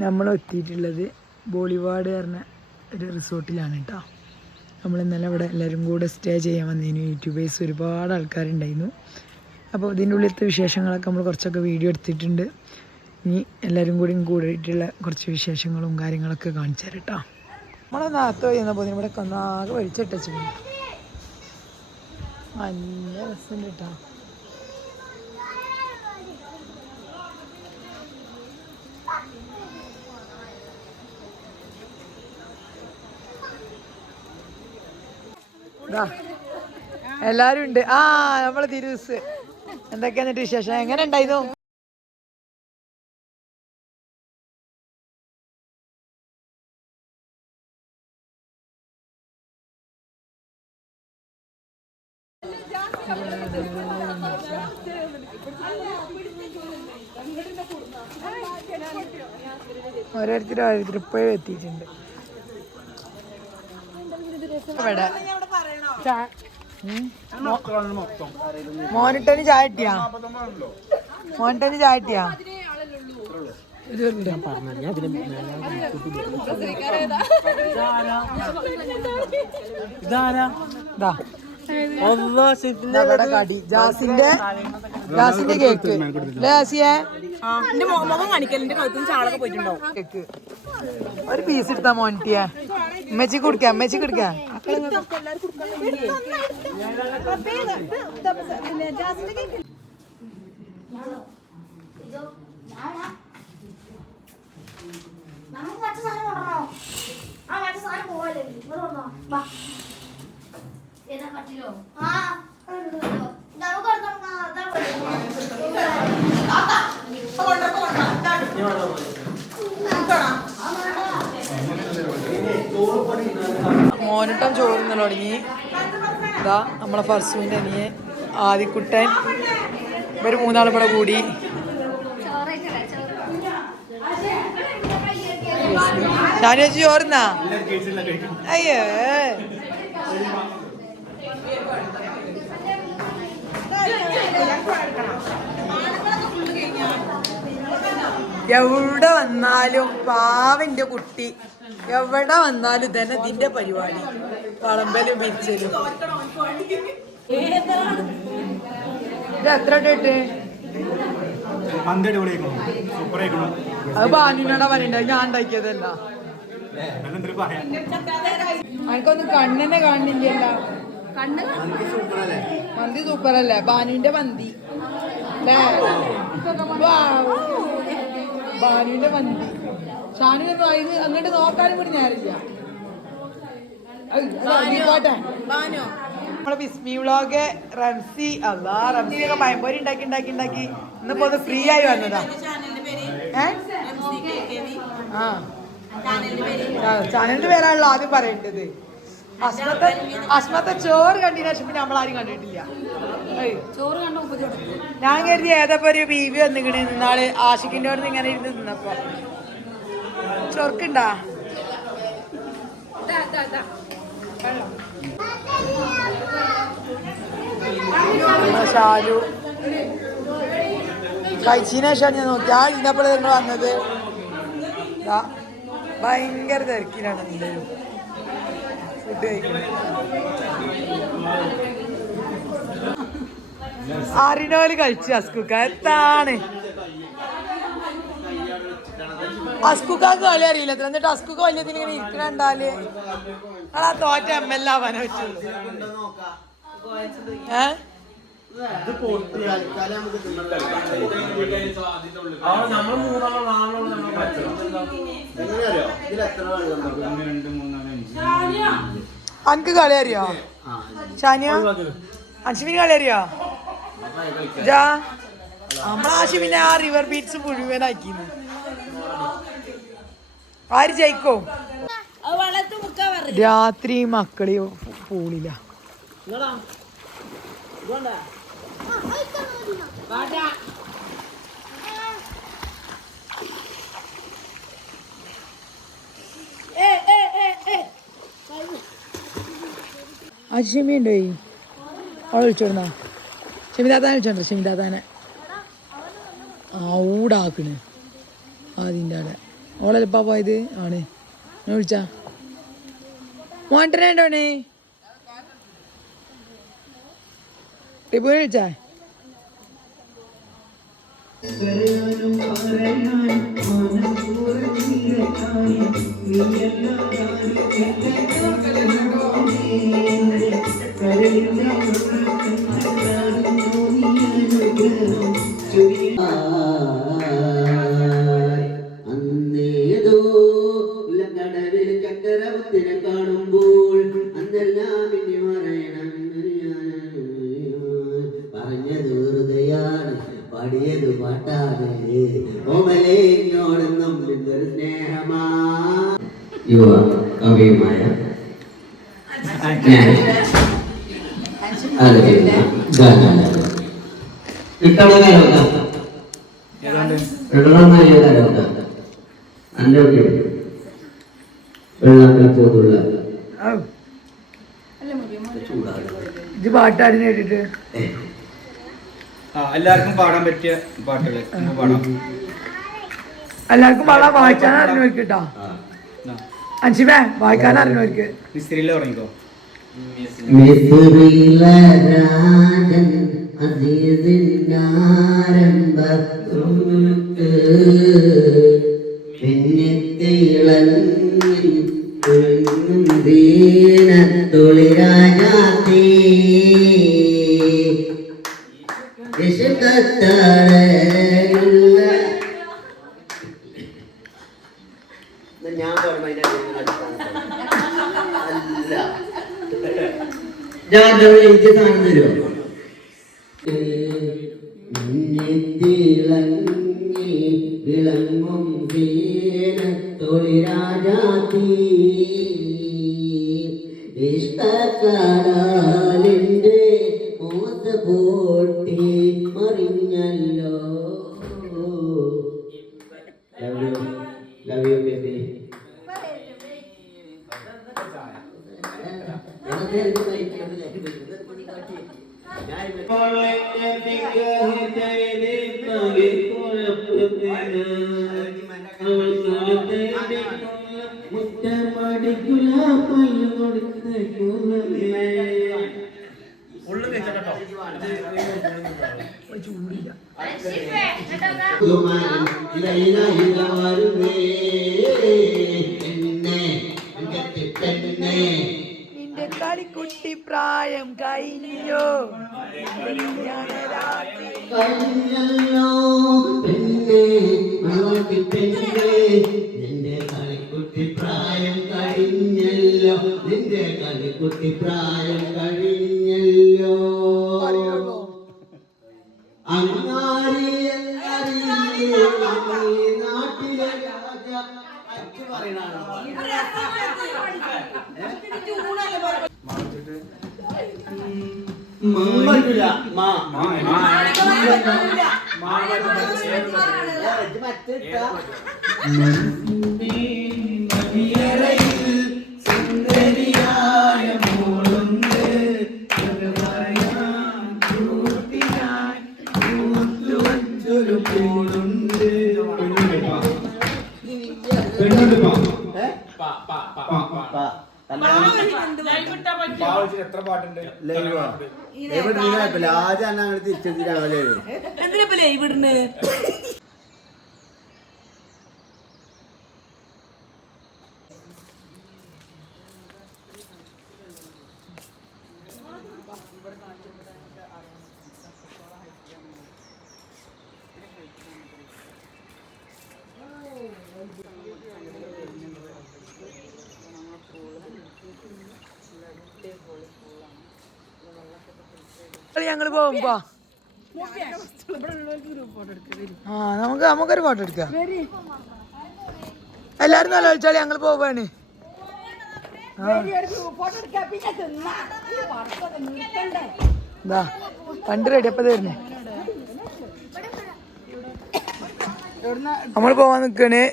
നമ്മൾ എത്തിയിട്ടുള്ളത് ബോളിവാഡ് പറഞ്ഞ ഒരു റിസോർട്ടിലാണ് കേട്ടോ. നമ്മൾ ഇന്നലെ ഇവിടെ എല്ലാവരും കൂടെ സ്റ്റേ ചെയ്യാൻ വന്നതിന് യൂട്യൂബേഴ്സ് ഒരുപാട് ആൾക്കാരുണ്ടായിരുന്നു. അപ്പോൾ ഇതിൻ്റെ ഉള്ളിലത്തെ വിശേഷങ്ങളൊക്കെ നമ്മൾ കുറച്ചൊക്കെ വീഡിയോ എടുത്തിട്ടുണ്ട്. ഇനി എല്ലാവരും കൂടിയിട്ടുള്ള കുറച്ച് വിശേഷങ്ങളും കാര്യങ്ങളൊക്കെ കാണിച്ചു തരാം കേട്ടോ. നമ്മളൊന്ന് അകത്ത് ചെയ്യുന്നപ്പോൾ ഇവിടെ ഒന്നാകെ വലിച്ചിട്ടു നല്ല രസമുണ്ട് കേട്ടോ. എല്ലാരും ഉണ്ട്. നമ്മളെ തിരുസ് എന്തൊക്കെയാ എന്നിട്ട് വിശേഷം? എങ്ങനെ ഉണ്ടായിരുന്നു? ഓരോരുത്തരും ഇപ്പോഴും എത്തിയിട്ടുണ്ട്. ഇവിടെ മോനിട്ടന് ചായ കിട്ടിയാ? മോനിട്ടന് ചായ കിട്ടിയാ? കടി ജാസിന്റെ കേക്ക്. കേക്ക് ഒരു പീസ് എടുത്താ മോനിട്ടിയാ? അമ്മച്ചി കുടിക്കാം. മോനിട്ടം ചോറുന്നല്ലോ തുടങ്ങി. ഇതാ നമ്മളെ ഫർസൂൻ്റെ അനിയെ ആദിക്കുട്ടൻ, ഇവർ മൂന്നാളും കൂടെ കൂടി. ഞാൻ വെച്ച് ചോറുന്നാ? അയ്യോ, എവിടെ വന്നാലും പാവന്റെ കുട്ടി എവിടെ വന്നാലും തന്നെ ഇതിന്റെ പരിപാടി വളമ്പലും പിരിച്ചലും. ഇത് എത്ര ഇട്ട്? അത് ബാനുവിനോടാ പറയണ്ട, ഞാൻ ഉണ്ടാക്കിയതല്ല. എനിക്കൊന്നും കണ്ണിനെ കാണുന്നില്ല. മന്തി സൂപ്പറല്ലേ? ബാനുവിന്റെ മന്തി അല്ലേ? ബാനുവിന്റെ മന്തി. ഷാനുവിനൊന്നും അതിന് അങ്ങോട്ട് നോക്കാനും കൂടി ഞാനില്ല. നമ്മളെ ബിസ്മി വ്ളോഗ് റംസി. റംസിയൊക്കെ പയമ്പൊരി ഉണ്ടാക്കി ഇന്നിപ്പോ ഒന്ന് ഫ്രീ ആയി വന്നതാ. ചാനലിന്റെ പേരാണല്ലോ ആദ്യം പറയേണ്ടത്. അസ്മത്തെ ചോറ് കണ്ടതിന് ശേഷം പിന്നെ നമ്മളാരും കണ്ടിട്ടില്ല. ഞാൻ കരുതി ഏതപ്പോ ഒരു ബീവി വന്നിക്കണേ നിന്നാള് ആഷിഖിന്റെ അവിടെ ഇങ്ങനെ ഇരുന്ന് നിന്നപ്പോ. ചൊർക്കുണ്ടാ? ഷാലു കഴിച്ചതിന് ശേഷമാണ് ഞാൻ നോക്കി. ഇന്നപ്പോൾ നിങ്ങൾ വന്നത് ഭയങ്കര തിരക്കിലാണ് എന്തായാലും ഫുഡ് കഴിക്കുന്നത്. അറിനോല് കഴിച്ചു അസ്കുക്ക. എത്താണ് അസ്കുക്കാക്ക് കളി അറിയില്ല. എന്നിട്ട് അസ്കുക്ക വലിയതിൽ ഇങ്ങനെ ഇരിക്കണുണ്ടാല് ആ തോറ്റ ML ആവാനേ വെച്ചുള്ളൂ. അനക്ക് കളി അറിയോ ഷാനിയ? അൻഷിമിന് കളി അറിയോ? നമ്മളാശിമിനെ ആ റിവർ ബീറ്റ്സ് മുഴുവനാക്കിന്ന്. ആര് ജയിക്കോ? രാത്രി മക്കളി പൂളില്ല. ഷെമി ഉണ്ടോ? അവളെ വിളിച്ചോടുന്നാ? ഷെമിതാത്താനെ വിളിച്ചോണ്ടോ? ഷെമിതാത്താനെ ഊടാക്കണ് അതിൻ്റെ അവിടെ ഓളെപ്പാ പോയത് ആണ് ഞാൻ വിളിച്ചാ മോണ്ടനേണ്ടോണേ ടിപ്പുവിനെ വിളിച്ചാ അന്നേതോ കടലിൽ ചക്കരവത്തിനെ കാണുമ്പോൾ അന്നെല്ലാം ഇനി പറയണം പറഞ്ഞത് വെറുതെയാണ് പാടിയത് പാട്ടാണ് ഓമലേനോടെന്നും ഒരു സ്നേഹമാ യുവ കവിയുമായ ഇത് പാട്ടാടി കേട്ടിട്ട് എല്ലാവർക്കും പാടാൻ പറ്റിയ പാട്ടുകൾ പാടാം. എല്ലാവർക്കും പാടാൻ വായിക്കാൻ അറിഞ്ഞവർക്ക് കേട്ടോ അഞ്ചിമേ വായിക്കാൻ അറിഞ്ഞവർക്ക് മിസ്ത്രിയിലെ ഉറങ്ങിക്കോ. തൊളിരാജാത്തേ ഞാൻ എനിക്ക് സാധനം തരുമോ വിളങ്ങും തൊളിരാജാത്തീ ഇഷ്ടക്കാലിന്റെ മോത്ത പോട്ടി മറിഞ്ഞല്ലോ. Love you baby. നിന്റെ കളിക്കുട്ടി പ്രായം കഴിഞ്ഞോ കഴിഞ്ഞല്ലോ പെണ്ണേ പെണ്ണേ നിന്റെ കളിക്കുട്ടി പ്രായം കഴിഞ്ഞല്ലോ നിന്റെ കളിക്കുട്ടി പ്രായം കഴിഞ്ഞല്ലോ അങ്ങാരി നാട്ടിലെ രാജ അച്ഛൻ പറയണോ എത്ര പാട്ടുണ്ട്? ആദ്യം ഞങ്ങൾ തിരിച്ചെത്തിരാവില്ലേ എന്തിനാ ലൈവ് ഇടുന്നത്? ഞങ്ങള് പോകുമ്പോ നമുക്കൊരു ഫോട്ടോ എടുക്കാം. എല്ലാരും നല്ല കളിച്ചാൽ ഞങ്ങൾ പോവാണ്. പണ്ട് റെഡി അപ്പൊ തരുന്നേ നമ്മൾ പോവാൻ നിക്കണേ.